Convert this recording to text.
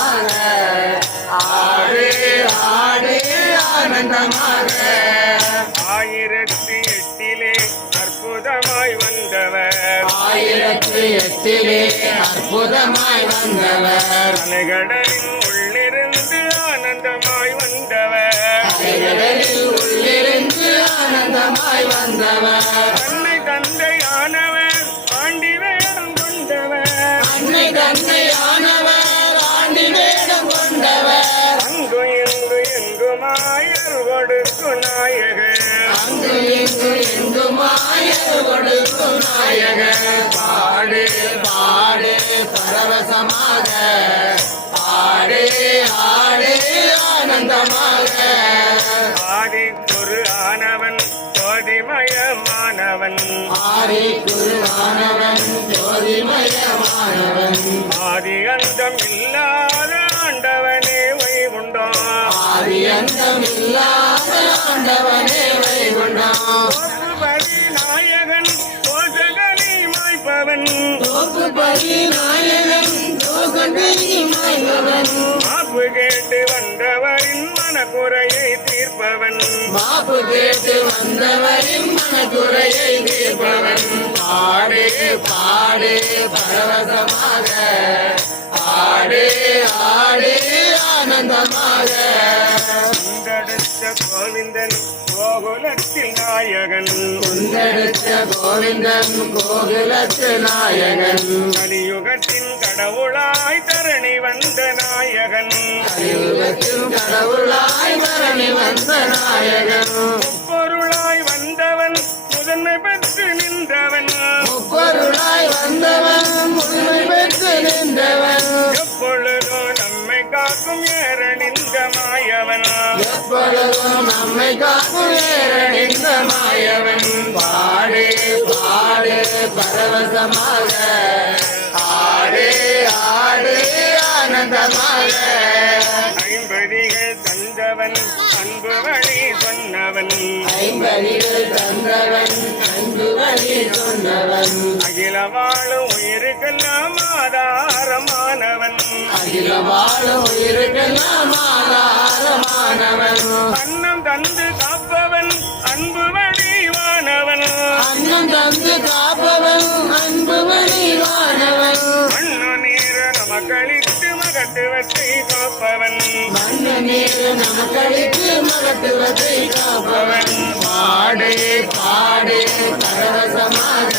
ஆனந்தமாக. ஆடு ஆடு ஆனந்தமாக. ஆயிரத்தி எட்டிலே அற்புதமாய் வந்தவர். ஆயிரத்தி எட்டிலே அற்புதமாய் வந்தவர். அலைகடலின் உள்ளிருந்து ஆனந்தமாய் வந்தவர். உள்ளிருந்து ஆனந்தமாய் வந்தவர். கொடுக்கும் நாயகர் பாடு பாடு பரவசமாக ஆடு ஆடு ஆனந்தமாக ஆதி குரு ஆனவன் ஜோதிமயமானவன் ஆரி குருவானவன் ஜோதிமயமானவன் ஆதி அந்தம் இல்லாத ஆண்டவனே வைகுண்டம் ஆதி அந்தமில்லாத ஆண்டவனே வைகுண்டம் தோப்புபதி நாயகன் மாப்பு கேட்டு வந்தவரின் மனக்குறையை தீர்ப்பவன். மாப்பு கேட்டு வந்தவரின் மனக்குறையை தீர்ப்பவன். பாடே பாடே பரவசமாக சுந்தடுத்த கோவிந்தன் கோகுலத்தில் நாயகன். குந்தெடுத்த கோவிந்தன் கோகுலத்து நாயகன். கலியுகத்தின் கடவுளாய் தரணி வந்த நாயகன். கலியுகத்தின் கடவுளாய் மரணி வந்த நாயகன். பொருளாய் வந்தவன் முதன்மை பெற்று நின்றவன். முப்பொருளாய் வந்தவன் முழுமை பெற்று நின்றவன். மாயவன். எப்பொழுதும் நம்மை காக்கும் ஏறணிந்த மாயவன். பாடு பாடு பரவசமாக. ஆடு ஆடு ஆனந்தமாக. தந்தவன் அன்பு வழி சொன்னவன். அகில வாழும் உயிருக்கெல்லாம் ஆதாரமானவன். அகில வாழும் உயிருக்கெல்லாம் ஆதாரமானவன். அன்னம் தந்து காப்பவன் மகத்துவத்தை காப்பவன். மண்ணு நீர் நமக்களித்து மகத்துவத்தை காப்பவன். பாடு பாடு பரவசமாக.